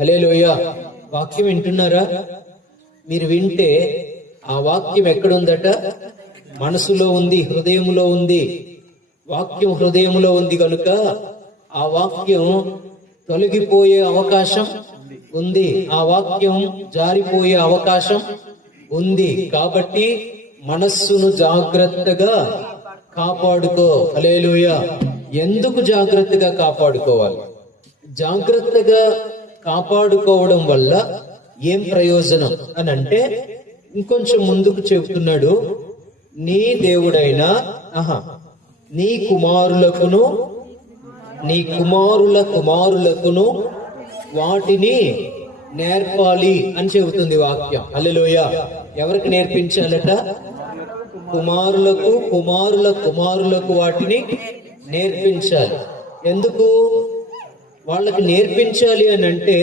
హల్లెలూయా. వాక్యం వింటున్నారా? మీరు వింటే ఆ వాక్యం ఎక్కడుందట? మనసులో ఉంది, హృదయంలో ఉంది. వాక్యం హృదయంలో ఉంది కనుక ఆ వాక్యం తొలగిపోయే అవకాశం ఉంది, ఆ వాక్యం జారిపోయే అవకాశం ఉంది. కాబట్టి మనస్సును జాగ్రత్తగా కాపాడుకో. హల్లెలూయా. ఎందుకు జాగ్రత్తగా కాపాడుకోవాలి? జాగ్రత్తగా కాపాడుకోవడం వల్ల ఏం ప్రయోజనం అని అంటే, ఇంకొంచెం ముందుకు చెబుతున్నాడు. నీ దేవుడైన నీ కుమారులకును నీ కుమారుల కుమారులకును వాటిని నేర్పాలి అని చెబుతుంది వాక్యం. హల్లెలూయా. ఎవరికి నేర్పించాలట? కుమారులకు, కుమారుల కుమారులకు వాటిని నేర్పించాలి. ఎందుకు వాళ్ళకి నేర్పించాలి అని అంటే